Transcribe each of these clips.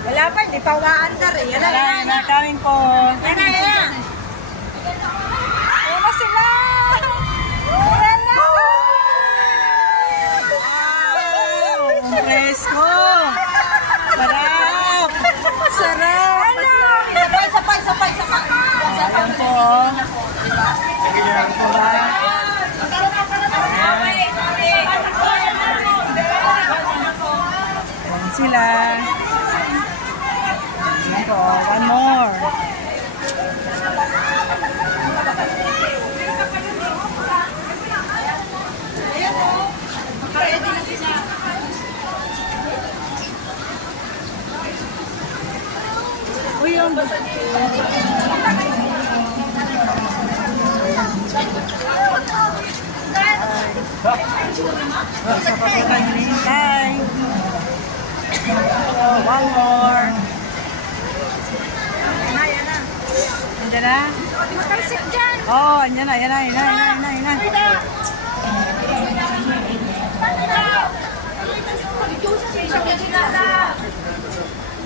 Wala pa, hindi pa umaandar eh. Wala na, coming po. Yan na. Una sila! Wala na! Wow! Presko! Sarap! Sarap! Sapay. Ayan po. Ayan sila. Ayan po. One more. Uy, yung one more. Andiyan na? Makalsik dyan! Oo, andiyan na. Yan na.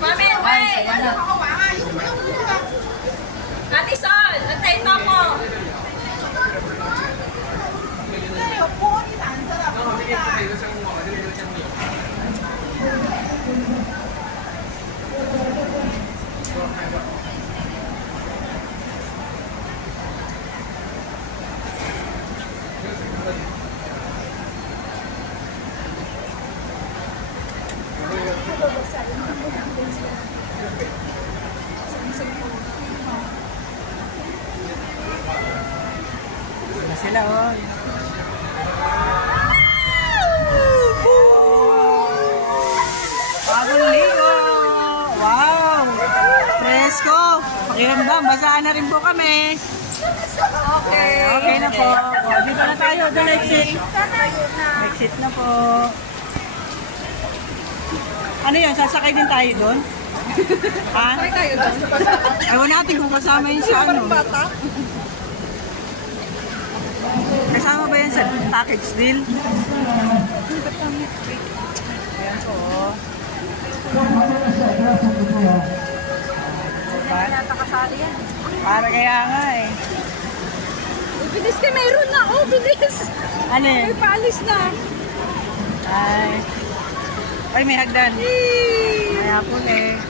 Mami, wait! Ate Sol, nagtayin mo ako! Sila, oh. Bagong ligo. Wow. Presko. Pakiramdam, basaan na rin po kami. Okay na po. Dito na tayo. Doon exit. Exit na po. Ano yun? Sasakay din tayo doon? Ha? Sasakay tayo doon? Ewan natin kung kasama yun sa ano. Kasama ba yan sa package deal? Ayan po. Nakakasali yan. Para kaya nga eh. Bilis ka, mayroon na. Oh, bilis. Ano eh? May paalis na. Ay. Ay, may hagdan. Kaya po eh.